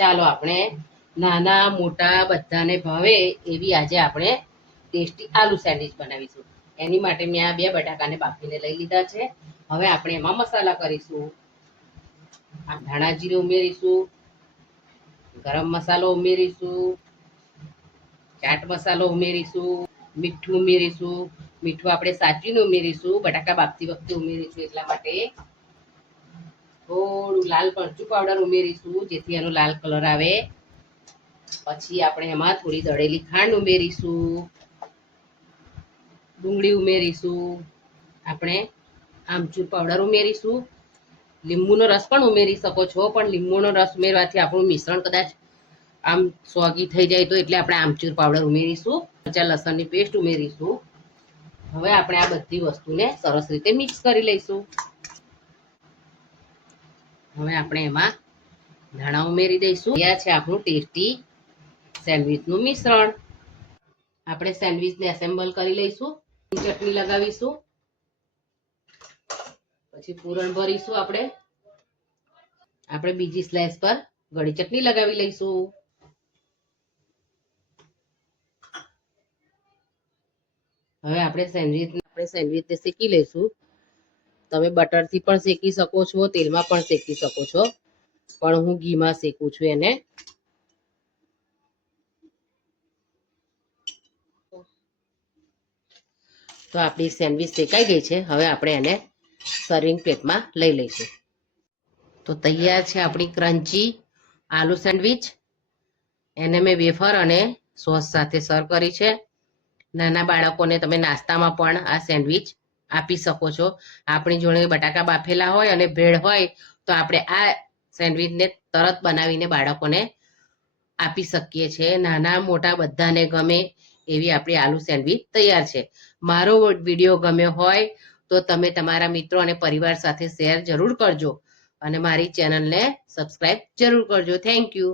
ચાલો આપણે નાના મોટા બધાને ભાવે એવી આજે આપણે ટેસ્ટી આલુ સેન્ડવિચ બનાવીશું. એની માટે મેં આ 2 બટાકાને બાફીને લઈ લીધા છે. હવે આપણે એમાં મસાલા કરીશું. આ ધાણા જીરું ઉમેરીશું, ગરમ મસાલો ઉમેરીશું, ચાટ મસાલો ઉમેરીશું, મીઠું ઉમેરીશું. મીઠું આપણે સાચવીને ઉમેરીશું, બટાકા બાફતી વખતે ઉમેરીશું એટલા માટે. થોડું લાલ મરચું પાવડર ઉમેરીશું જેથી એનો લાલ કલર આવે. પછી આપણે એમાં થોડી દળેલી ખાંડ ઉમેરીશું, ડુંગળી ઉમેરીશું, આપણે આમચૂર પાવડર ઉમેરીશું, લીંબુનો રસ પણ ઉમેરી શકો છો, પણ લીંબુનો રસ ઉમેરવાથી આપણું મિશ્રણ કદાચ આમ સોગી થઈ જાય તો એટલે આપણે આમચૂર પાવડર ઉમેરીશું. મરચાં લસણની પેસ્ટ ઉમેરીશું. હવે આપણે આ બધી વસ્તુને સરસ રીતે મિક્સ કરી લઈશું. હવે આપણે એમાં ધાણા ઉમેરી દઈશું. આ છે આપણું ટેસ્ટી સેન્ડવિચનું મિશ્રણ. આપણે સેન્ડવિચને એસેમ્બલ કરી લઈશું. ચટણી લગાવીશું, પછી પૂરણ ભરીશું. આપણે બીજી સ્લાઇસ પર ગળી ચટણી લગાવી લઈશું. હવે આપણે સેન્ડવિચને શેકી લઈશું. તમે બટરથી પણ શેકી શકો છો, તેલમાં પણ શેકી શકો છો, પણ હું ઘીમાં શેકું છું એને. તો આપણી સેન્ડવિચ શેકાઈ ગઈ છે. હવે આપણે એને સર્વિંગ પ્લેટમાં લઈ લઈશું. તો તૈયાર છે આપણી ક્રન્ચી આલુ સેન્ડવિચ. એને મેં વેફર અને સોસ સાથે સર્વ કરી છે. નાના બાળકોને તમે નાસ્તામાં પણ આ સેન્ડવિચ આપી શકો છો. આપણી જોડે બટાકા બાફેલા હોય અને બ્રેડ હોય તો આપણે આ સેન્ડવિચને તરત બનાવીને બાળકોને આપી શકીએ છીએ. નાના મોટા બધાને ગમે એવી આપણી આલુ સેન્ડવિચ તૈયાર છે. મારો વિડીયો ગમ્યો હોય તો તમે તમારા મિત્રો અને પરિવાર સાથે શેર જરૂર કરજો અને મારી ચેનલને સબસ્ક્રાઇબ જરૂર કરજો. Thank you.